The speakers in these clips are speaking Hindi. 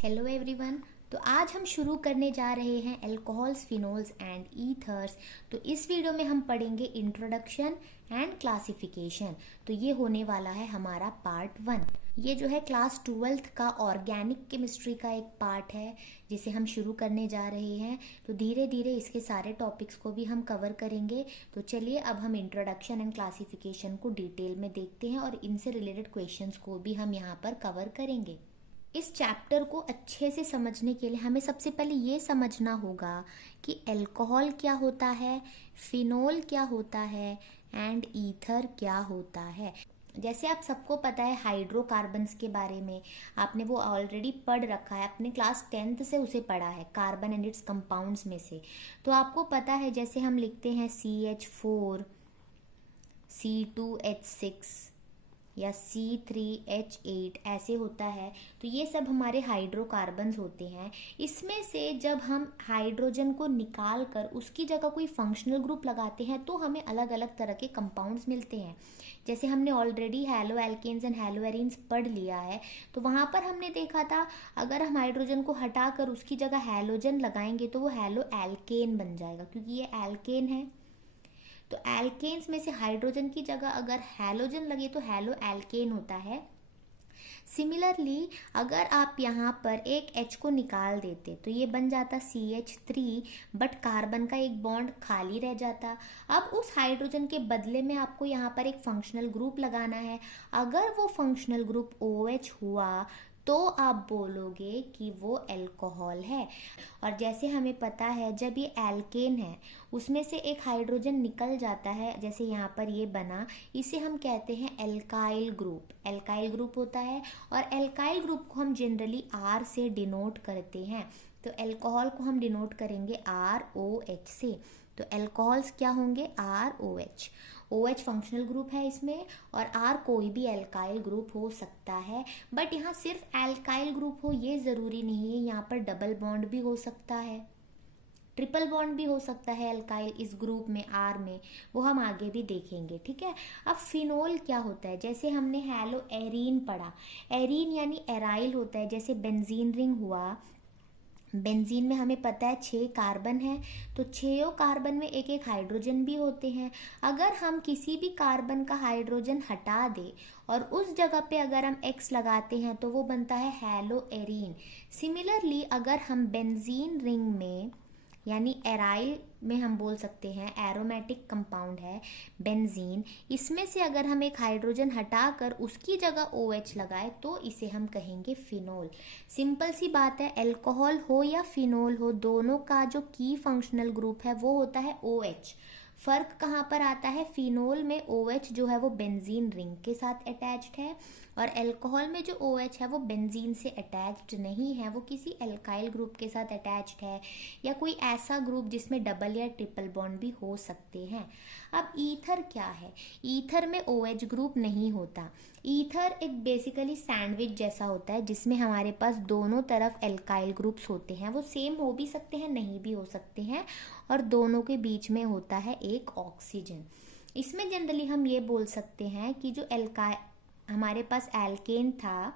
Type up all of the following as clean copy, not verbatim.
Hello everyone. तो आज हम शुरू करने जा रहे हैं अल्कोहल्स, फिनोल्स एंड ईथर्स। तो इस वीडियो में हम पढ़ेंगे इंट्रोडक्शन एंड क्लासिफिकेशन। तो ये होने वाला है हमारा पार्ट 1। ये जो है क्लास 12th का ऑर्गेनिक केमिस्ट्री का एक पार्ट है जिसे हम शुरू करने जा रहे हैं। तो धीरे धीरे इसके सारे टॉपिक्स को भी हम कवर करेंगे। तो चलिए अब हम इंट्रोडक्शन एंड क्लासिफिकेशन को डिटेल में देखते हैं और इनसे रिलेटेड क्वेश्चंस को भी हम यहाँ पर कवर करेंगे। इस चैप्टर को अच्छे से समझने के लिए हमें सबसे पहले ये समझना होगा कि अल्कोहल क्या होता है, फिनोल क्या होता है एंड ईथर क्या होता है। जैसे आप सबको पता है हाइड्रोकार्बन्स के बारे में, आपने वो ऑलरेडी पढ़ रखा है, अपने क्लास 10th से उसे पढ़ा है, कार्बन एंड इट्स कंपाउंड्स में से। तो आपको पता है जैसे हम लिखते हैं CH4, C2H6 या C3H8 ऐसे होता है। तो ये सब हमारे हाइड्रोकार्बन्स होते हैं। इसमें से जब हम हाइड्रोजन को निकाल कर उसकी जगह कोई फंक्शनल ग्रुप लगाते हैं तो हमें अलग अलग तरह के कंपाउंड्स मिलते हैं। जैसे हमने already haloalkanes and haloarenes पढ़ लिया है, तो वहाँ पर हमने देखा था अगर हम हाइड्रोजन को हटाकर उसकी जगह हैलोजन लगाएंगे तो वो हैलो एल्केन बन जाएगा, क्योंकि ये एल्केन है। तो एल्केन्स में से हाइड्रोजन की जगह अगर हैलोजन लगे तो हैलो एल्केन होता है। सिमिलरली अगर आप यहाँ पर एक H को निकाल देते तो ये बन जाता CH3, बट कार्बन का एक बॉन्ड खाली रह जाता। अब उस हाइड्रोजन के बदले में आपको यहाँ पर एक फंक्शनल ग्रुप लगाना है। अगर वो फंक्शनल ग्रुप OH हुआ तो आप बोलोगे कि वो अल्कोहल है। और जैसे हमें पता है जब ये एल्केन है उसमें से एक हाइड्रोजन निकल जाता है, जैसे यहाँ पर ये बना, इसे हम कहते हैं एल्काइल ग्रुप। एल्काइल ग्रुप होता है और एल्काइल ग्रुप को हम जनरली R से डिनोट करते हैं। तो अल्कोहल को हम डिनोट करेंगे ROH से। तो अल्कोहल्स क्या होंगे? ROH। OH फंक्शनल ग्रुप है इसमें और R कोई भी एल्काइल ग्रुप हो सकता है। बट यहाँ सिर्फ एल्काइल ग्रुप हो ये ज़रूरी नहीं है, यहाँ पर डबल बॉन्ड भी हो सकता है, ट्रिपल बॉन्ड भी हो सकता है एल्काइल इस ग्रुप में R में, वो हम आगे भी देखेंगे। ठीक है। अब फिनोल क्या होता है? जैसे हमने हैलो एरीन पढ़ा, एरीन यानी एराइल होता है। जैसे बेंजीन रिंग हुआ, बेंजीन में हमें पता है 6 कार्बन है, तो 6 कार्बन में एक एक हाइड्रोजन भी होते हैं। अगर हम किसी भी कार्बन का हाइड्रोजन हटा दें और उस जगह पे अगर हम X लगाते हैं तो वो बनता है हैलो एरीन। सिमिलरली अगर हम बेंजीन रिंग में यानी एराइल में हम बोल सकते हैं एरोमेटिक कंपाउंड है बेंजीन, इसमें से अगर हम एक हाइड्रोजन हटाकर उसकी जगह OH लगाए तो इसे हम कहेंगे फिनोल। सिंपल सी बात है, अल्कोहल हो या फिनोल हो, दोनों का जो की फंक्शनल ग्रुप है वो होता है OH। फर्क कहाँ पर आता है? फिनोल में OH जो है वो बेंजीन रिंग के साथ अटैच्ड है और अल्कोहल में जो OH है वो बेंजीन से अटैच्ड नहीं है, वो किसी एल्काइल ग्रुप के साथ अटैच्ड है या कोई ऐसा ग्रुप जिसमें डबल या ट्रिपल बॉन्ड भी हो सकते हैं। अब ईथर क्या है? ईथर में OH ग्रुप नहीं होता। ईथर एक बेसिकली सैंडविच जैसा होता है जिसमें हमारे पास दोनों तरफ एल्काइल ग्रुप्स होते हैं। वो सेम हो भी सकते हैं, नहीं भी हो सकते हैं, और दोनों के बीच में होता है एक ऑक्सीजन। इसमें जनरली हम ये बोल सकते हैं कि जो हमारे पास एल्केन था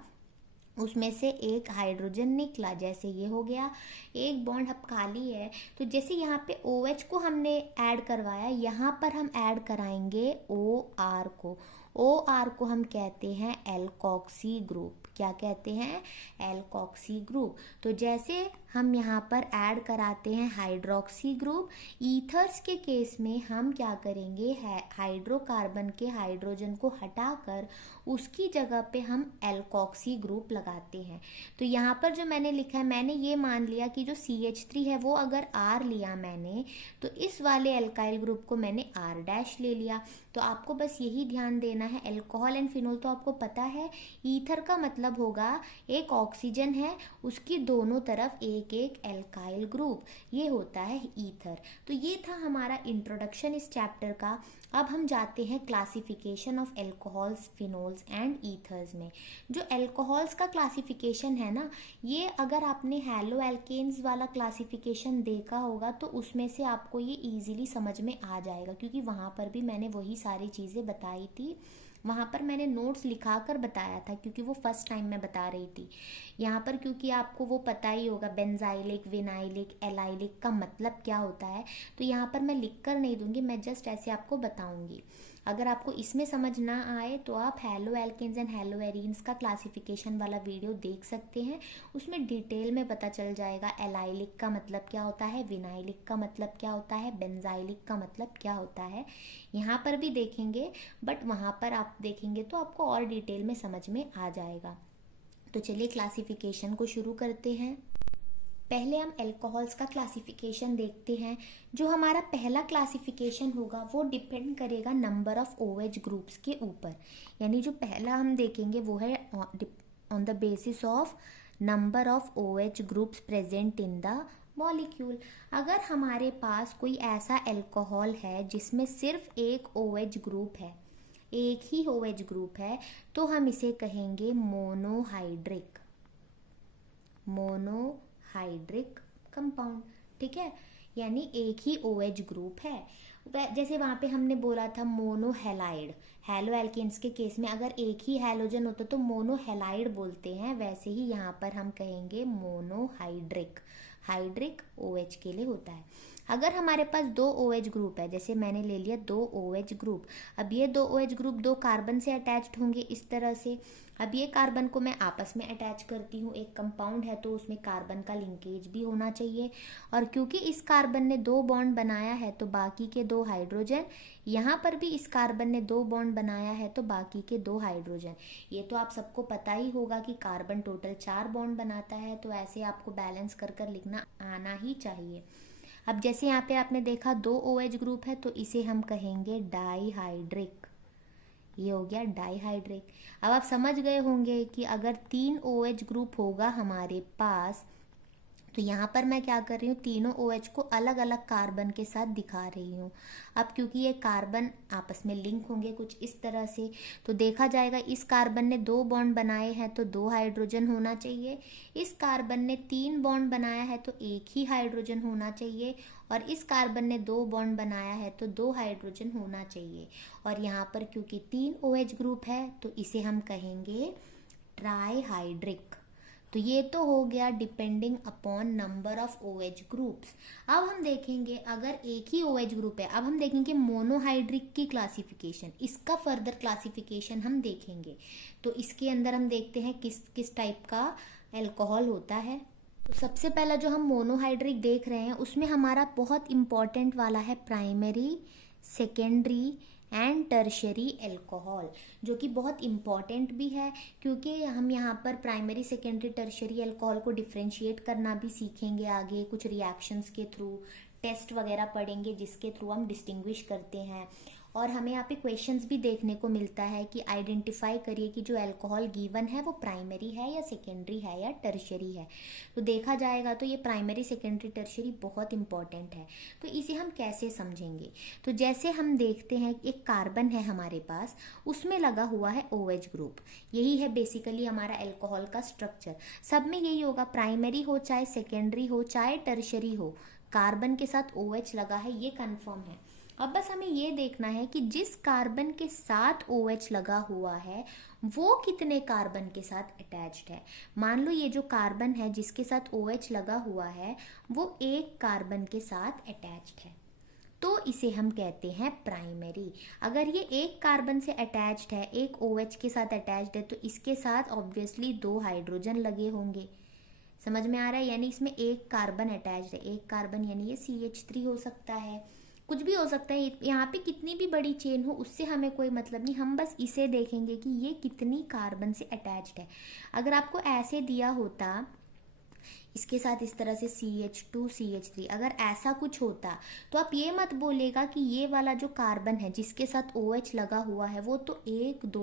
उसमें से एक हाइड्रोजन निकला, जैसे ये हो गया, एक बॉन्ड अब खाली है। तो जैसे यहाँ पे OH को हमने ऐड करवाया, यहाँ पर हम ऐड कराएंगे OR को। OR को हम कहते हैं एल्कोक्सी ग्रुप। क्या कहते हैं? Alkoxy group. तो जैसे हम यहाँ पर ऐड कराते हैं हाइड्रोक्सी ग्रुप, ईथर्स के केस में हम क्या करेंगे? हाइड्रोकार्बन के हाइड्रोजन को हटाकर उसकी जगह पे हम एल्कोक्सी ग्रुप लगाते हैं। तो यहाँ पर जो मैंने लिखा है, मैंने ये मान लिया कि जो CH3 है वो अगर R लिया मैंने, तो इस वाले एल्काइल ग्रुप को मैंने R' ले लिया। तो आपको बस यही ध्यान देना है, अल्कोहल एंड फिनोल तो आपको पता है। ईथर का मतलब होगा एक ऑक्सीजन है, उसकी दोनों तरफ एक एक एल्काइल ग्रुप, ये होता है ईथर। तो ये था हमारा इंट्रोडक्शन इस चैप्टर का। अब हम जाते हैं classification of alcohols, phenols and ethers में। जो अल्कोहल्स का क्लासिफिकेशन है ना, ये अगर आपने हैलो एल्केन्स वाला क्लासिफिकेशन देखा होगा तो उसमें से आपको ये इजीली समझ में आ जाएगा, क्योंकि वहाँ पर भी मैंने वही सारी चीज़ें बताई थी वहाँ पर मैंने नोट्स लिखा कर बताया था क्योंकि वो फर्स्ट टाइम मैं बता रही थी। यहाँ पर क्योंकि आपको वो पता ही होगा बेंजाइलिक, विनाइलिक, एलाइलिक का मतलब क्या होता है, तो यहाँ पर मैं लिख कर नहीं दूंगी, मैं जस्ट ऐसे आपको बताऊंगी। अगर आपको इसमें समझ ना आए तो आप haloalkanes and haloarenes का क्लासिफिकेशन वाला वीडियो देख सकते हैं, उसमें डिटेल में पता चल जाएगा एलाइलिक का मतलब क्या होता है, विनाइलिक का मतलब क्या होता है, बेंजाइलिक का मतलब क्या होता है। यहाँ पर भी देखेंगे, बट वहाँ पर आप देखेंगे तो आपको और डिटेल में समझ में आ जाएगा। तो चलिए क्लासिफिकेशन को शुरू करते हैं। पहले हम अल्कोहल्स का क्लासिफिकेशन देखते हैं। जो हमारा पहला क्लासिफिकेशन होगा वो डिपेंड करेगा नंबर ऑफ ओएच ग्रुप्स के ऊपर। यानी जो पहला हम देखेंगे वो है on the basis of number of OH groups present in the molecule. अगर हमारे पास कोई ऐसा अल्कोहल है जिसमें सिर्फ एक ओएच ग्रुप है, एक ही ओएच ग्रुप है, तो हम इसे कहेंगे मोनोहाइड्रिक, मोनोहाइड्रिक कंपाउंड। ठीक है, यानी एक ही OH ग्रुप है। जैसे वहाँ पे हमने बोला था मोनोहेलाइड, हैलो एल्केन्स के केस में अगर एक ही हैलोजन होता तो मोनोहेलाइड बोलते हैं, वैसे ही यहाँ पर हम कहेंगे मोनोहाइड्रिक, हाइड्रिक OH के लिए होता है। अगर हमारे पास दो OH ग्रुप है, जैसे मैंने ले लिया दो OH ग्रुप, अब ये दो OH ग्रुप दो कार्बन से अटैच्ड होंगे इस तरह से। अब ये कार्बन को मैं आपस में अटैच करती हूँ, एक कंपाउंड है तो उसमें कार्बन का लिंकेज भी होना चाहिए, और क्योंकि इस कार्बन ने दो बॉन्ड बनाया है तो बाकी के दो हाइड्रोजन, यहाँ पर भी इस कार्बन ने दो बॉन्ड बनाया है तो बाकी के दो हाइड्रोजन। ये तो आप सबको पता ही होगा कि कार्बन टोटल 4 बॉन्ड बनाता है, तो ऐसे आपको बैलेंस कर कर लिखना आना ही चाहिए। अब जैसे यहाँ पे आपने देखा दो OH ग्रुप है तो इसे हम कहेंगे डाईहाइड्रिक, ये हो गया डाईहाइड्रिक। अब आप समझ गए होंगे कि अगर 3 OH ग्रुप होगा हमारे पास, तो यहाँ पर मैं क्या कर रही हूँ, तीनों OH को अलग अलग कार्बन के साथ दिखा रही हूँ। अब क्योंकि ये कार्बन आपस में लिंक होंगे कुछ इस तरह से, तो देखा जाएगा इस कार्बन ने 2 बॉन्ड बनाए हैं तो 2 हाइड्रोजन होना चाहिए, इस कार्बन ने 3 बॉन्ड बनाया है तो 1 ही हाइड्रोजन होना चाहिए, और इस कार्बन ने 2 बॉन्ड बनाया है तो 2 हाइड्रोजन होना चाहिए। और यहाँ पर क्योंकि 3 OH ग्रुप है तो इसे हम कहेंगे ट्राईहाइड्रिक। तो ये तो हो गया depending upon number of OH groups. अब हम देखेंगे अगर एक ही OH ग्रुप है, अब हम देखेंगे मोनोहाइड्रिक की क्लासिफिकेशन, इसका फर्दर क्लासिफिकेशन हम देखेंगे। तो इसके अंदर हम देखते हैं किस किस टाइप का अल्कोहल होता है। तो सबसे पहला जो हम मोनोहाइड्रिक देख रहे हैं उसमें हमारा बहुत इंपॉर्टेंट वाला है primary, secondary and tertiary alcohol, जो कि बहुत इम्पॉर्टेंट भी है क्योंकि हम यहाँ पर प्राइमरी, सेकेंडरी, टर्शरी अल्कोहल को डिफ्रेंशिएट करना भी सीखेंगे आगे, कुछ रिएक्शंस के थ्रू, टेस्ट वगैरह पढ़ेंगे जिसके थ्रू हम डिस्टिंग्विश करते हैं। और हमें यहाँ पे क्वेश्चंस भी देखने को मिलता है कि आइडेंटिफाई करिए कि जो अल्कोहल गिवन है वो प्राइमरी है या सेकेंडरी है या टर्शरी है। तो देखा जाएगा तो ये प्राइमरी, सेकेंडरी, टर्शरी बहुत इंपॉर्टेंट है। तो इसे हम कैसे समझेंगे, तो जैसे हम देखते हैं एक कार्बन है हमारे पास, उसमें लगा हुआ है OH ग्रुप, यही है बेसिकली हमारा अल्कोहल का स्ट्रक्चर। सब में यही होगा, प्राइमरी हो चाहे सेकेंडरी हो चाहे टर्शरी हो, कार्बन के साथ OH लगा है, ये कन्फर्म है। अब बस हमें ये देखना है कि जिस कार्बन के साथ OH लगा हुआ है वो कितने कार्बन के साथ अटैच्ड है। मान लो ये जो कार्बन है जिसके साथ OH लगा हुआ है वो एक कार्बन के साथ अटैच्ड है, तो इसे हम कहते हैं प्राइमरी। अगर ये एक कार्बन से अटैच्ड है, एक OH के साथ अटैच्ड है, तो इसके साथ ऑब्वियसली 2 हाइड्रोजन लगे होंगे। समझ में आ रहा है, यानी इसमें एक कार्बन अटैच्ड है, एक कार्बन यानी ये CH3 हो सकता है, कुछ भी हो सकता है। यहाँ पे कितनी भी बड़ी चेन हो उससे हमें कोई मतलब नहीं, हम बस इसे देखेंगे कि ये कितनी कार्बन से अटैच्ड है। अगर आपको ऐसे दिया होता इसके साथ इस तरह से CH2 CH3, अगर ऐसा कुछ होता तो आप ये मत बोलेगा कि ये वाला जो कार्बन है जिसके साथ OH लगा हुआ है वो तो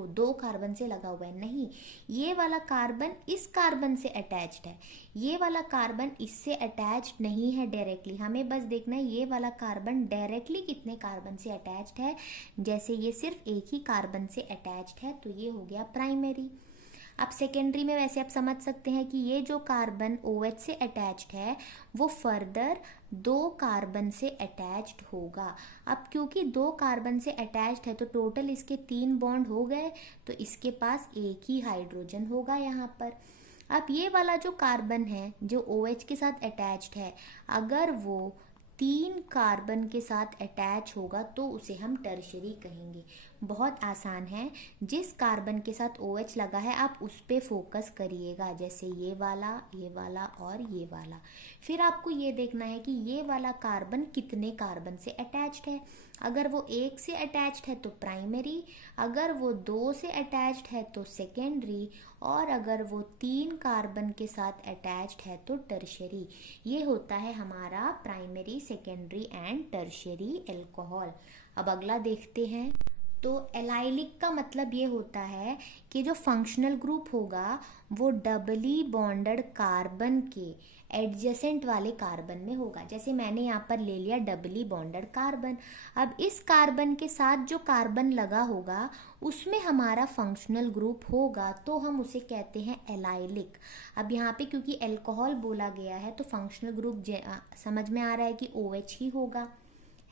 दो कार्बन से लगा हुआ है। नहीं, ये वाला कार्बन इस कार्बन से अटैच्ड है, ये वाला कार्बन इससे अटैच्ड नहीं है डायरेक्टली। हमें बस देखना है ये वाला कार्बन डायरेक्टली कितने कार्बन से अटैच्ड है। जैसे ये सिर्फ एक ही कार्बन से अटैच्ड है तो ये हो गया प्राइमरी। अब सेकेंडरी में वैसे आप समझ सकते हैं कि ये जो कार्बन OH से अटैच्ड है वो फर्दर 2 कार्बन से अटैच्ड होगा। अब क्योंकि 2 कार्बन से अटैच्ड है तो टोटल इसके 3 बॉन्ड हो गए, तो इसके पास एक ही हाइड्रोजन होगा यहाँ पर। अब ये वाला जो कार्बन है जो OH के साथ अटैच्ड है, अगर वो 3 कार्बन के साथ अटैच होगा तो उसे हम टर्शरी कहेंगे। बहुत आसान है, जिस कार्बन के साथ OH लगा है आप उस पे फोकस करिएगा, जैसे ये वाला और ये वाला। फिर आपको ये देखना है कि ये वाला कार्बन कितने कार्बन से अटैच्ड है। अगर वो 1 से अटैच्ड है तो प्राइमरी, अगर वो 2 से अटैच्ड है तो सेकेंडरी, और अगर वो 3 कार्बन के साथ अटैच्ड है तो टर्शरी। ये होता है हमारा primary, secondary and tertiary alcohol. अब अगला देखते हैं। तो एलाइलिक का मतलब ये होता है कि जो फंक्शनल ग्रुप होगा वो डबली बॉन्डेड कार्बन के एडजेसेंट वाले कार्बन में होगा। जैसे मैंने यहाँ पर ले लिया डबली बॉन्डेड कार्बन। अब इस कार्बन के साथ जो कार्बन लगा होगा उसमें हमारा फंक्शनल ग्रुप होगा, तो हम उसे कहते हैं एलाइलिक। अब यहाँ पे क्योंकि अल्कोहल बोला गया है तो फंक्शनल ग्रुप समझ में आ रहा है कि OH ही होगा,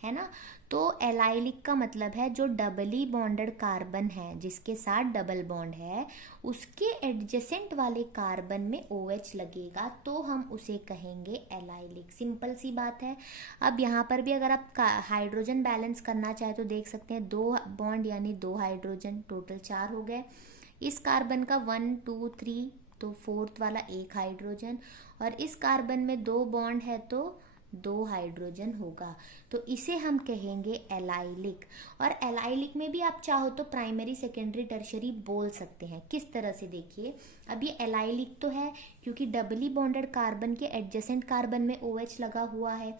है ना। तो एलाइलिक का मतलब है जो डबली बॉन्डेड कार्बन है जिसके साथ डबल बॉन्ड है उसके एडजेसेंट वाले कार्बन में OH लगेगा तो हम उसे कहेंगे एलाइलिक। सिंपल सी बात है। अब यहाँ पर भी अगर आप हाइड्रोजन बैलेंस करना चाहे तो देख सकते हैं 2 बॉन्ड यानी 2 हाइड्रोजन, टोटल 4 हो गए। इस कार्बन का 1 2 3 तो 4th वाला 1 हाइड्रोजन, और इस कार्बन में 2 बॉन्ड है तो 2 हाइड्रोजन होगा, तो इसे हम कहेंगे एलाइलिक। और एलाइलिक में भी आप चाहो तो प्राइमरी, सेकेंडरी, टर्शरी बोल सकते हैं। किस तरह से, देखिए। अब ये एलाइलिक तो है क्योंकि डबली बॉन्डेड कार्बन के एडजेसेंट कार्बन में OH लगा हुआ है।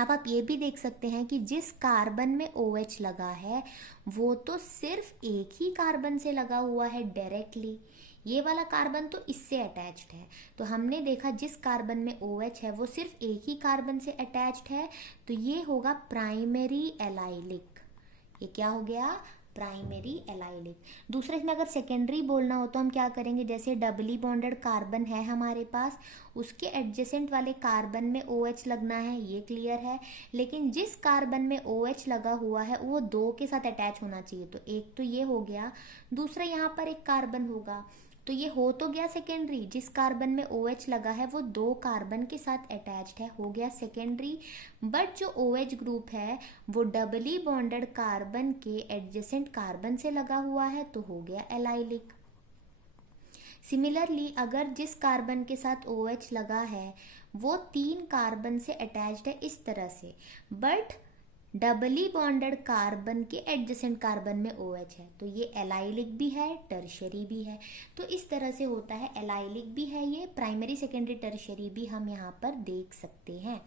अब आप ये भी देख सकते हैं कि जिस कार्बन में OH लगा है वो तो सिर्फ एक ही कार्बन से लगा हुआ है डायरेक्टली, ये वाला कार्बन तो इससे अटैच्ड है। तो हमने देखा जिस कार्बन में OH है वो सिर्फ एक ही कार्बन से अटैच्ड है, तो ये होगा प्राइमरी एलाइलिक। ये क्या हो गया? Primary allylic. दूसरे में अगर सेकेंडरी बोलना हो तो हम क्या करेंगे, जैसे डबली बॉन्डेड कार्बन है हमारे पास, उसके एडजेसेंट वाले कार्बन में OH लगना है, ये क्लियर है। लेकिन जिस कार्बन में OH लगा हुआ है वो 2 के साथ अटैच होना चाहिए, तो एक तो ये हो गया, दूसरा यहाँ पर एक कार्बन होगा, तो ये हो तो गया सेकेंडरी। जिस कार्बन में OH लगा है वो 2 कार्बन के साथ अटैच्ड है, हो गया सेकेंडरी। बट जो OH ग्रुप है वो डबली बॉन्डेड कार्बन के एडजेसेंट कार्बन से लगा हुआ है, तो हो गया एलाइलिक। सिमिलरली अगर जिस कार्बन के साथ OH लगा है वो 3 कार्बन से अटैच्ड है इस तरह से, बट डबली बॉन्डेड कार्बन के एडजेसेंट कार्बन में OH है, तो ये एलाइलिक भी है, टर्शरी भी है। तो इस तरह से होता है, एलाइलिक भी है ये, प्राइमरी, सेकेंडरी, टर्शरी भी हम यहाँ पर देख सकते हैं।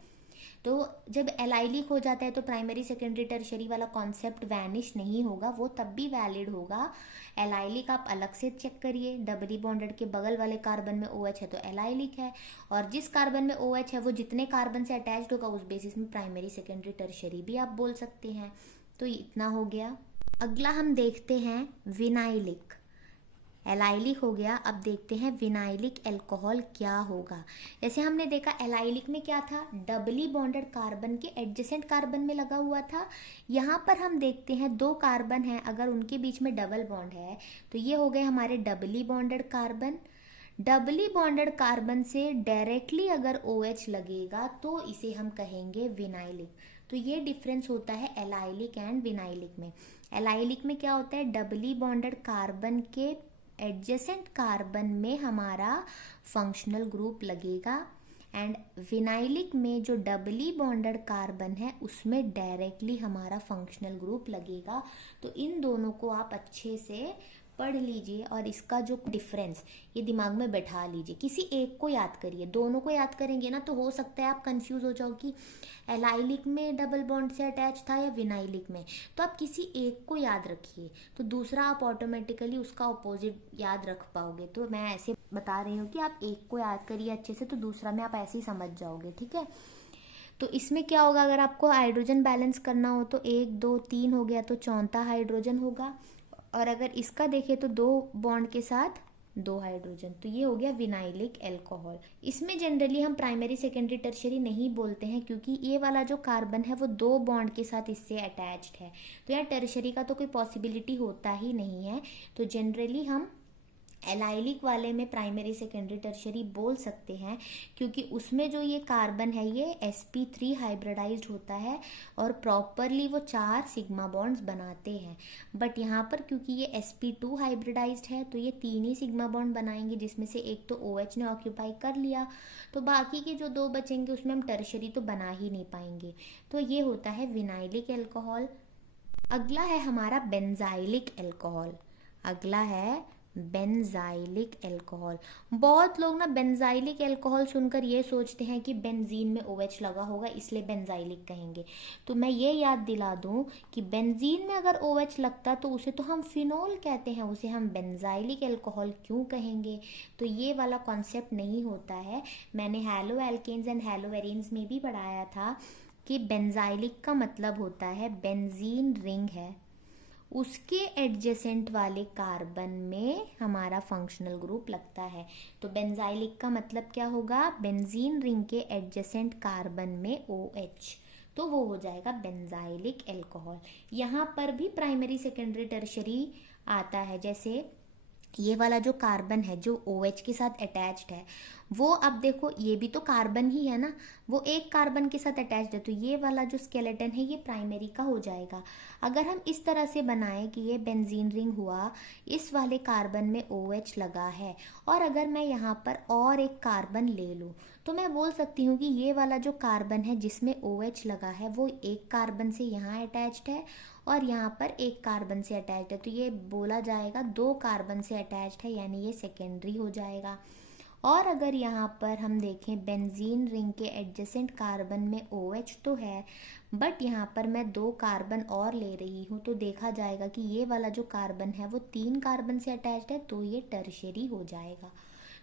तो जब एलाइलिक हो जाता है तो प्राइमरी, सेकेंडरी, टर्शरी वाला कॉन्सेप्ट वैनिश नहीं होगा, वो तब भी वैलिड होगा। एलाइलिक आप अलग से चेक करिए, डबली बॉन्डेड के बगल वाले कार्बन में OH है तो एलाइलिक है, और जिस कार्बन में OH है वो जितने कार्बन से अटैच्ड होगा उस बेसिस में प्राइमरी, सेकेंडरी, टर्शरी भी आप बोल सकते हैं। तो इतना हो गया। अगला हम देखते हैं विनाइलिक। एलाइलिक हो गया, अब देखते हैं विनाइलिक अल्कोहल क्या होगा। जैसे हमने देखा एलाइलिक में क्या था, डबली बॉन्डेड कार्बन के एडजेसेंट कार्बन में लगा हुआ था। यहाँ पर हम देखते हैं 2 कार्बन हैं, अगर उनके बीच में डबल बॉन्ड है तो ये हो गए हमारे doubly bonded carbon. Doubly bonded carbon से डायरेक्टली अगर OH लगेगा तो इसे हम कहेंगे विनाइलिक। तो ये डिफरेंस होता है एलाइलिक एंड विनाइलिक में। एलाइलिक में क्या होता है, डबली बॉन्डेड कार्बन के एडजेसेंट कार्बन में हमारा फंक्शनल ग्रुप लगेगा, एंड विनाइलिक में जो डबली बॉन्डेड कार्बन है उसमें डायरेक्टली हमारा फंक्शनल ग्रुप लगेगा। तो इन दोनों को आप अच्छे से पढ़ लीजिए और इसका जो डिफरेंस ये दिमाग में बैठा लीजिए। किसी एक को याद करिए, दोनों को याद करेंगे ना तो हो सकता है आप कंफ्यूज हो जाओ कि एलाइलिक में डबल बॉन्ड से अटैच था या विनाइलिक में। तो आप किसी एक को याद रखिए तो दूसरा आप ऑटोमेटिकली उसका अपोजिट याद रख पाओगे। तो मैं ऐसे बता रही हूँ कि आप एक को याद करिए अच्छे से, तो दूसरा में आप ऐसे ही समझ जाओगे, ठीक है। तो इसमें क्या होगा, अगर आपको हाइड्रोजन बैलेंस करना हो तो 1 2 3 हो गया तो 4था हाइड्रोजन होगा, और अगर इसका देखें तो 2 बॉन्ड के साथ दो हाइड्रोजन, तो ये हो गया विनाइलिक अल्कोहल। इसमें जनरली हम प्राइमरी सेकेंडरी टर्शियरी नहीं बोलते हैं, क्योंकि ये वाला जो कार्बन है वो दो बॉन्ड के साथ इससे अटैच्ड है, तो यहाँ टर्शियरी का तो कोई पॉसिबिलिटी होता ही नहीं है। तो जनरली हम एलाइलिक वाले में प्राइमरी सेकेंडरी टर्शियरी बोल सकते हैं, क्योंकि उसमें जो ये कार्बन है ये sp3 हाइब्रिडाइज्ड होता है और प्रॉपरली वो 4 सिग्मा बॉन्ड्स बनाते हैं। बट यहाँ पर क्योंकि ये sp2 हाइब्रिडाइज्ड है तो ये 3 ही सिग्मा बॉन्ड बनाएंगे, जिसमें से एक तो OH ने ऑक्यूपाई कर लिया, तो बाकी के जो 2 बचेंगे उसमें हम टर्शियरी तो बना ही नहीं पाएंगे। तो ये होता है विनाइलिक अल्कोहल। अगला है हमारा बेंजाइलिक अल्कोहल। अगला है बेंजाइलिक अल्कोहल। बहुत लोग ना बेंजाइलिक अल्कोहल सुनकर ये सोचते हैं कि बेंजीन में OH लगा होगा इसलिए बेंजाइलिक कहेंगे। तो मैं ये याद दिला दूं कि बेंजीन में अगर OH लगता तो उसे तो हम फिनोल कहते हैं, उसे हम बेंजाइलिक अल्कोहल क्यों कहेंगे? तो ये वाला कॉन्सेप्ट नहीं होता है। मैंने haloalkanes and haloarenes में भी पढ़ाया था कि बेंजाइलिक का मतलब होता है बेंजीन रिंग है, उसके एडजेसेंट वाले कार्बन में हमारा फंक्शनल ग्रुप लगता है। तो बेंजाइलिक का मतलब क्या होगा? बेंजीन रिंग के एडजेसेंट कार्बन में OH, तो वो हो जाएगा बेंजाइलिक अल्कोहल। यहाँ पर भी प्राइमरी सेकेंडरी टर्शियरी आता है, जैसे ये वाला जो कार्बन है जो OH के साथ अटैच्ड है, वो अब देखो ये भी तो कार्बन ही है ना, वो एक कार्बन के साथ अटैच्ड है, तो ये वाला जो स्केलेटन है ये प्राइमरी का हो जाएगा। अगर हम इस तरह से बनाएं कि ये बेंजीन रिंग हुआ, इस वाले कार्बन में OH लगा है, और अगर मैं यहाँ पर और एक कार्बन ले लूँ तो मैं बोल सकती हूँ कि ये वाला जो कार्बन है जिसमें OH लगा है वो एक कार्बन से यहाँ अटैच्ड है और यहाँ पर एक कार्बन से अटैच्ड है, तो ये बोला जाएगा 2 कार्बन से अटैच्ड है, यानी ये सेकेंडरी हो जाएगा। और अगर यहाँ पर हम देखें बेंजीन रिंग के एडजेसेंट कार्बन में OH तो है, बट यहाँ पर मैं 2 कार्बन और ले रही हूँ, तो देखा जाएगा कि ये वाला जो कार्बन है वो 3 कार्बन से अटैच्ड है, तो ये टर्शियरी हो जाएगा।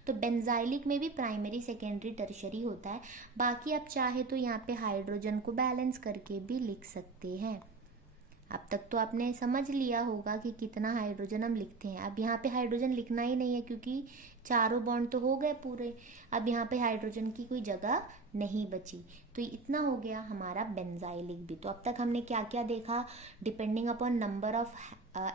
तो बेंजाइलिक में भी प्राइमरी सेकेंडरी टर्शियरी होता है। बाकी आप चाहे तो यहाँ पे हाइड्रोजन को बैलेंस करके भी लिख सकते हैं। अब तक तो आपने समझ लिया होगा कि कितना हाइड्रोजन हम लिखते हैं। अब यहाँ पे हाइड्रोजन लिखना ही नहीं है क्योंकि चारों बॉन्ड तो हो गए पूरे, अब यहाँ पे हाइड्रोजन की कोई जगह नहीं बची। तो इतना हो गया हमारा बेंजाइलिक भी। तो अब तक हमने क्या क्या देखा? Depending upon number of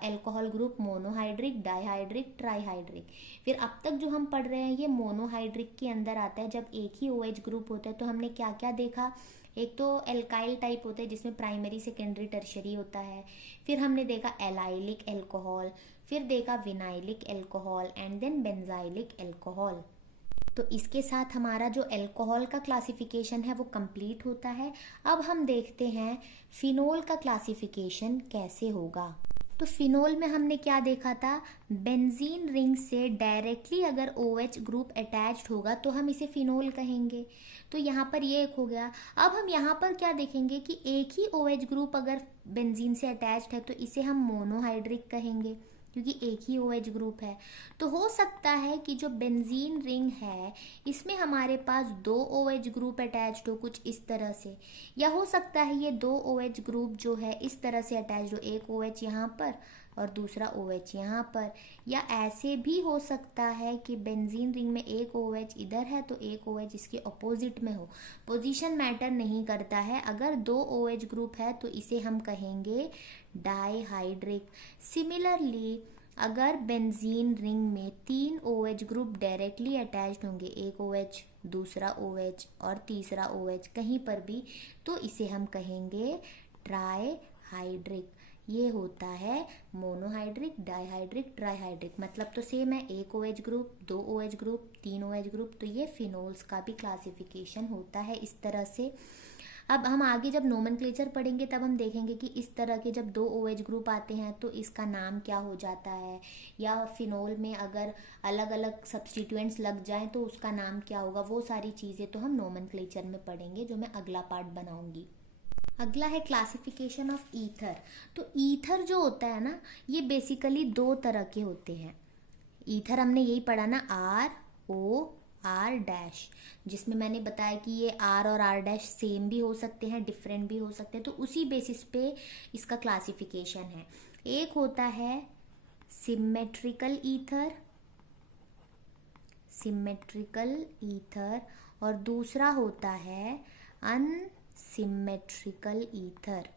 alcohol group, monohydric, dihydric, trihydric. फिर अब तक जो हम पढ़ रहे हैं ये मोनोहाइड्रिक के अंदर आता है, जब एक ही OH ग्रुप होता है। तो हमने क्या क्या देखा? एक तो एल्काइल टाइप होता है जिसमें प्राइमरी सेकेंडरी टर्शियरी होता है, फिर हमने देखा एलाइलिक अल्कोहल, फिर देखा vinylic alcohol and then benzylic alcohol. तो इसके साथ हमारा जो अल्कोहल का क्लासिफिकेशन है वो कंप्लीट होता है। अब हम देखते हैं फिनोल का क्लासिफिकेशन कैसे होगा। तो फिनोल में हमने क्या देखा था? बेंजीन रिंग से डायरेक्टली अगर OH ग्रुप अटैच्ड होगा तो हम इसे फिनोल कहेंगे। तो यहाँ पर ये एक हो गया। अब हम यहाँ पर क्या देखेंगे कि एक ही OH ग्रुप अगर बेंजीन से अटैच्ड है तो इसे हम मोनोहाइड्रिक कहेंगे, क्योंकि एक ही OH ग्रुप है। तो हो सकता है कि जो बेंजीन रिंग है इसमें हमारे पास 2 OH ग्रुप अटैच्ड हो कुछ इस तरह से, या हो सकता है ये 2 OH ग्रुप जो है इस तरह से अटैच्ड हो, एक OH यहाँ पर और दूसरा OH यहाँ पर, या ऐसे भी हो सकता है कि बेंजीन रिंग में एक OH इधर है तो एक OH इसके अपोजिट में हो। पोजीशन मैटर नहीं करता है। अगर 2 OH ग्रुप है तो इसे हम कहेंगे डाईहाइड्रिक। सिमिलरली अगर बेंजीन रिंग में 3 OH ग्रुप डायरेक्टली अटैच्ड होंगे, एक OH, दूसरा OH और तीसरा OH कहीं पर भी, तो इसे हम कहेंगे ट्राईहाइड्रिक। ये होता है मोनोहाइड्रिक, डाईहाइड्रिक, ट्राईहाइड्रिक। मतलब तो सेम है, एक OH group, 2 OH group, 3 OH group. तो ये फिनोल्स का भी क्लासिफिकेशन होता है इस तरह से। अब हम आगे जब नोमेनक्लेचर पढ़ेंगे तब हम देखेंगे कि इस तरह के जब 2 OH ग्रुप आते हैं तो इसका नाम क्या हो जाता है, या फिनोल में अगर अलग अलग सब्स्टिट्यूएंट्स लग जाएं तो उसका नाम क्या होगा। वो सारी चीज़ें तो हम नोमेनक्लेचर में पढ़ेंगे, जो मैं अगला पार्ट बनाऊंगी। अगला है क्लासिफिकेशन ऑफ ईथर। तो ईथर जो होता है ना, ये बेसिकली 2 तरह के होते हैं। ईथर हमने यही पढ़ा ना, ROR-, जिसमें मैंने बताया कि ये R और R- सेम भी हो सकते हैं, डिफरेंट भी हो सकते हैं। तो उसी बेसिस पे इसका क्लासिफिकेशन है। एक होता है सिमेट्रिकल ईथर सिमेट्रिकल ईथर और दूसरा होता है अनसिमेट्रिकल ईथर।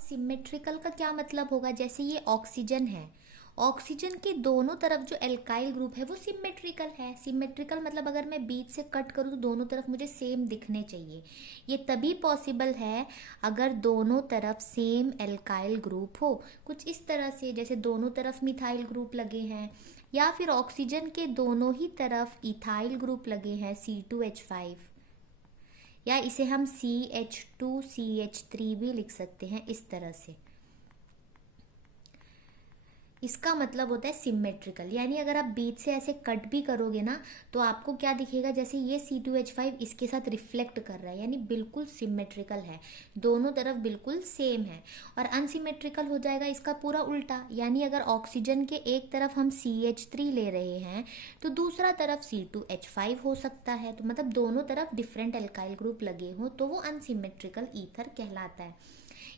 सिमेट्रिकल का क्या मतलब होगा, जैसे ये ऑक्सीजन है, ऑक्सीजन के दोनों तरफ जो एल्काइल ग्रुप है वो सिमेट्रिकल है। सिमेट्रिकल मतलब अगर मैं बीच से कट करूँ तो दोनों तरफ मुझे सेम दिखने चाहिए। ये तभी पॉसिबल है अगर दोनों तरफ सेम एल्काइल ग्रुप हो, कुछ इस तरह से, जैसे दोनों तरफ मिथाइल ग्रुप लगे हैं, या फिर ऑक्सीजन के दोनों ही तरफ इथाइल ग्रुप लगे हैं C2H5, या इसे हम CH2CH3 भी लिख सकते हैं इस तरह से। इसका मतलब होता है सिमेट्रिकल, यानी अगर आप बीच से ऐसे कट भी करोगे ना तो आपको क्या दिखेगा, जैसे ये C2H5 इसके साथ रिफ्लेक्ट कर रहा है, यानी बिल्कुल सिमेट्रिकल है, दोनों तरफ बिल्कुल सेम है। और अनसिमेट्रिकल हो जाएगा इसका पूरा उल्टा, यानी अगर ऑक्सीजन के एक तरफ हम CH3 ले रहे हैं तो दूसरा तरफ C2H5 हो सकता है, तो मतलब दोनों तरफ डिफरेंट एल्काइल ग्रुप लगे हो तो वो अनसिमेट्रिकल ईथर कहलाता है।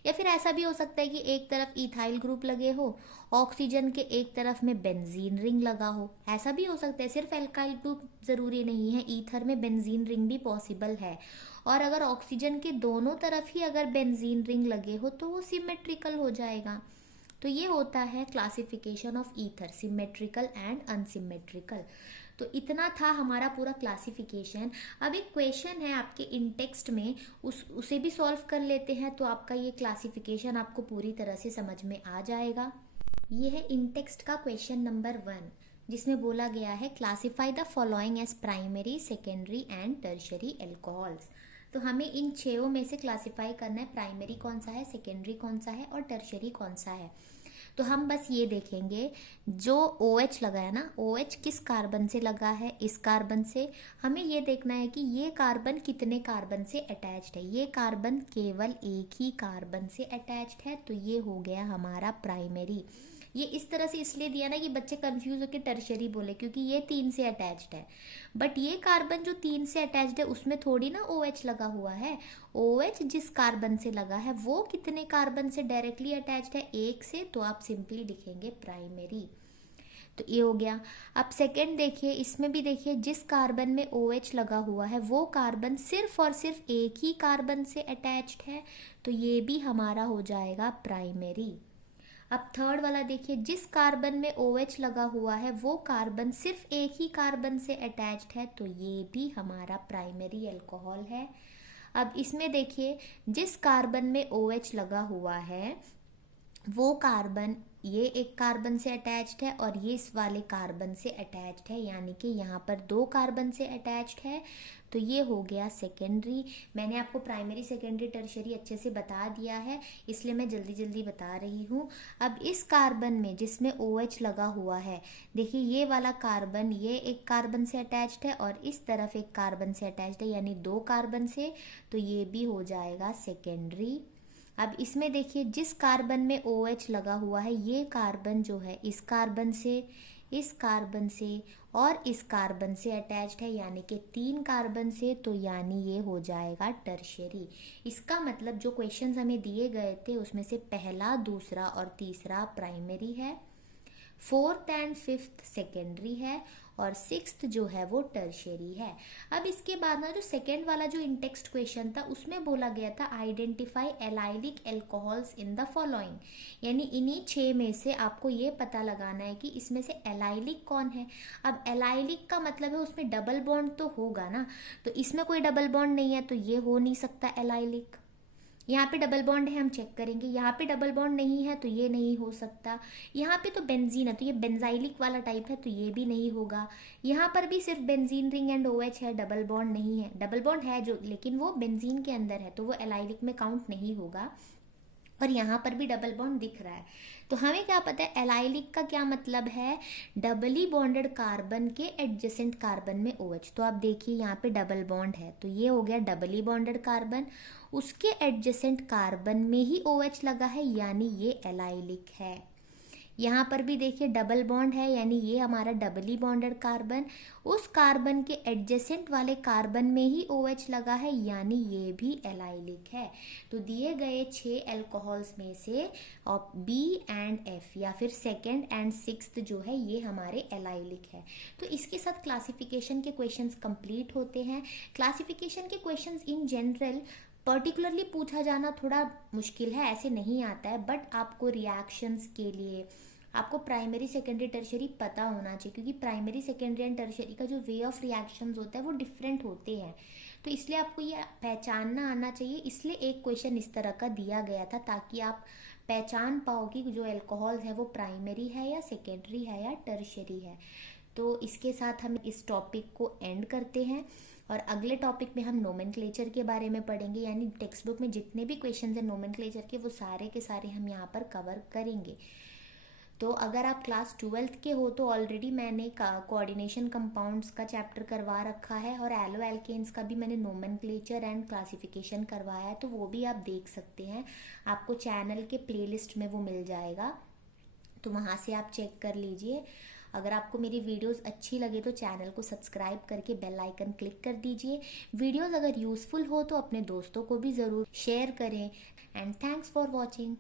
या फिर ऐसा भी हो सकता है कि एक तरफ इथाइल ग्रुप लगे हो, ऑक्सीजन के एक तरफ में बेंजीन रिंग लगा हो, ऐसा भी हो सकता है। सिर्फ एल्काइल ग्रुप जरूरी नहीं है, ईथर में बेंजीन रिंग भी पॉसिबल है। और अगर ऑक्सीजन के दोनों तरफ ही अगर बेंजीन रिंग लगे हो तो वो सिमेट्रिकल हो जाएगा। तो ये होता है classification of ether, symmetrical and unsymmetrical. तो इतना था हमारा पूरा क्लासिफिकेशन। अब एक क्वेश्चन है आपके इन टेक्स्ट में, उसे भी सॉल्व कर लेते हैं तो आपका ये क्लासिफिकेशन आपको पूरी तरह से समझ में आ जाएगा। ये है इन टेक्स्ट का क्वेश्चन नंबर 1, जिसमें बोला गया है classify the following as primary, secondary and tertiary alcohols. तो हमें इन 6 में से क्लासिफाई करना है, प्राइमरी कौन सा है, सेकेंडरी कौन सा है और टर्शियरी कौन सा है। तो हम बस ये देखेंगे, जो OH लगा है ना, OH किस कार्बन से लगा है, इस कार्बन से। हमें ये देखना है कि ये कार्बन कितने कार्बन से अटैच्ड है। ये कार्बन केवल एक ही कार्बन से अटैच्ड है, तो ये हो गया हमारा प्राइमरी। ये इस तरह से इसलिए दिया ना कि बच्चे कंफ्यूज होकर टर्शियरी बोले, क्योंकि ये 3 से अटैच्ड है। बट ये कार्बन जो 3 से अटैच्ड है उसमें थोड़ी ना OH लगा हुआ है। OH जिस कार्बन से लगा है वो कितने कार्बन से डायरेक्टली अटैच्ड है, 1 से, तो आप सिंपली लिखेंगे प्राइमरी। तो ये हो गया। अब सेकंड देखिए, इसमें भी देखिए जिस कार्बन में OH लगा हुआ है वो कार्बन सिर्फ और सिर्फ एक ही कार्बन से अटैच्ड है, तो ये भी हमारा हो जाएगा प्राइमरी। अब थर्ड वाला देखिए, जिस कार्बन में OH लगा हुआ है वो कार्बन सिर्फ एक ही कार्बन से अटैच्ड है, तो ये भी हमारा प्राइमरी अल्कोहल है। अब इसमें देखिए, जिस कार्बन में OH लगा हुआ है वो कार्बन ये एक कार्बन से अटैच्ड है और ये इस वाले कार्बन से अटैच्ड है, यानी कि यहाँ पर 2 कार्बन से अटैच्ड है, तो ये हो गया सेकेंडरी। मैंने आपको प्राइमरी, सेकेंडरी, टर्शियरी अच्छे से बता दिया है, इसलिए मैं जल्दी जल्दी बता रही हूँ। अब इस कार्बन में जिसमें OH लगा हुआ है, देखिए ये वाला कार्बन ये एक कार्बन से अटैच्ड है और इस तरफ एक कार्बन से अटैच्ड है, यानी 2 कार्बन से, तो ये भी हो जाएगा सेकेंडरी। अब इसमें देखिए, जिस कार्बन में OH लगा हुआ है ये कार्बन जो है इस कार्बन से और इस कार्बन से अटैच्ड है, यानी कि 3 कार्बन से, तो यानी ये हो जाएगा टर्शियरी। इसका मतलब जो क्वेश्चंस हमें दिए गए थे उसमें से पहला, दूसरा और तीसरा प्राइमरी है, 4th एंड 5th सेकेंडरी है और 6th जो है वो टर्शियरी है। अब इसके बाद ना जो सेकेंड वाला जो इन टेक्स्ट क्वेश्चन था उसमें बोला गया था identify allylic alcohols in the following, यानी इन्हीं 6 में से आपको ये पता लगाना है कि इसमें से एलाइलिक कौन है। अब एलाइलिक का मतलब है उसमें डबल बॉन्ड तो होगा ना, तो इसमें कोई डबल बॉन्ड नहीं है तो ये हो नहीं सकता एलाइलिक। यहाँ पे डबल बॉन्ड है, हम चेक करेंगे, यहाँ पे डबल बॉन्ड नहीं है तो ये नहीं हो सकता। यहाँ पे तो बेंजीन है तो ये बेंजाइलिक वाला टाइप है तो ये भी नहीं होगा। यहाँ पर भी सिर्फ बेंजीन रिंग एंड OH है, डबल बॉन्ड नहीं है। डबल बॉन्ड है जो, लेकिन वो बेंजीन के अंदर है तो वो एलाइलिक में काउंट नहीं होगा। और यहाँ पर भी डबल बॉन्ड दिख रहा है, तो हमें क्या पता है एलाइलिक का क्या मतलब है, डबली बॉन्डेड कार्बन के एडजेसेंट कार्बन में OH। तो आप देखिए यहाँ पे डबल बॉन्ड है तो ये हो गया डबली बॉन्डेड कार्बन, उसके एडजेसेंट कार्बन में ही OH लगा है, यानी ये एलाइलिक है। यहाँ पर भी देखिए डबल बॉन्ड है, यानी ये हमारा डबली बॉन्डेड कार्बन, उस कार्बन के एडजेसेंट वाले कार्बन में ही OH लगा है, यानी ये भी एलाइलिक है। तो दिए गए 6 अल्कोहल्स में से B एंड F या फिर सेकेंड एंड सिक्स्थ जो है ये हमारे एलाइलिक है। तो इसके साथ क्लासिफिकेशन के क्वेश्चंस कंप्लीट होते हैं। क्लासिफिकेशन के क्वेश्चंस इन जनरल पर्टिकुलरली पूछा जाना थोड़ा मुश्किल है, ऐसे नहीं आता है, बट आपको रिएक्शंस के लिए आपको प्राइमरी सेकेंडरी टर्शरी पता होना चाहिए, क्योंकि प्राइमरी सेकेंडरी एंड टर्शरी का जो वे ऑफ रिएक्शंस होता है वो डिफरेंट होते हैं। तो इसलिए आपको ये पहचानना आना चाहिए, इसलिए एक क्वेश्चन इस तरह का दिया गया था ताकि आप पहचान पाओ कि जो अल्कोहल है वो प्राइमरी है या सेकेंडरी है या टर्शरी है। तो इसके साथ हम इस टॉपिक को एंड करते हैं और अगले टॉपिक में हम नोमेनक्लेचर के बारे में पढ़ेंगे, यानी टेक्स्ट बुक में जितने भी क्वेश्चंस हैं नोमेनक्लेचर के वो सारे के सारे हम यहाँ पर कवर करेंगे। तो अगर आप क्लास 12th के हो तो ऑलरेडी मैंने कोऑर्डिनेशन कंपाउंड्स का चैप्टर करवा रखा है और एलो एल्केन्स का भी मैंने नोमेनक्लेचर एंड क्लासिफिकेशन करवाया है, तो वो भी आप देख सकते हैं, आपको चैनल के प्लेलिस्ट में वो मिल जाएगा, तो वहाँ से आप चेक कर लीजिए। अगर आपको मेरी वीडियोस अच्छी लगे तो चैनल को सब्सक्राइब करके बेल आइकन क्लिक कर दीजिए। वीडियोस अगर यूज़फुल हो तो अपने दोस्तों को भी ज़रूर शेयर करें। And thanks for watching.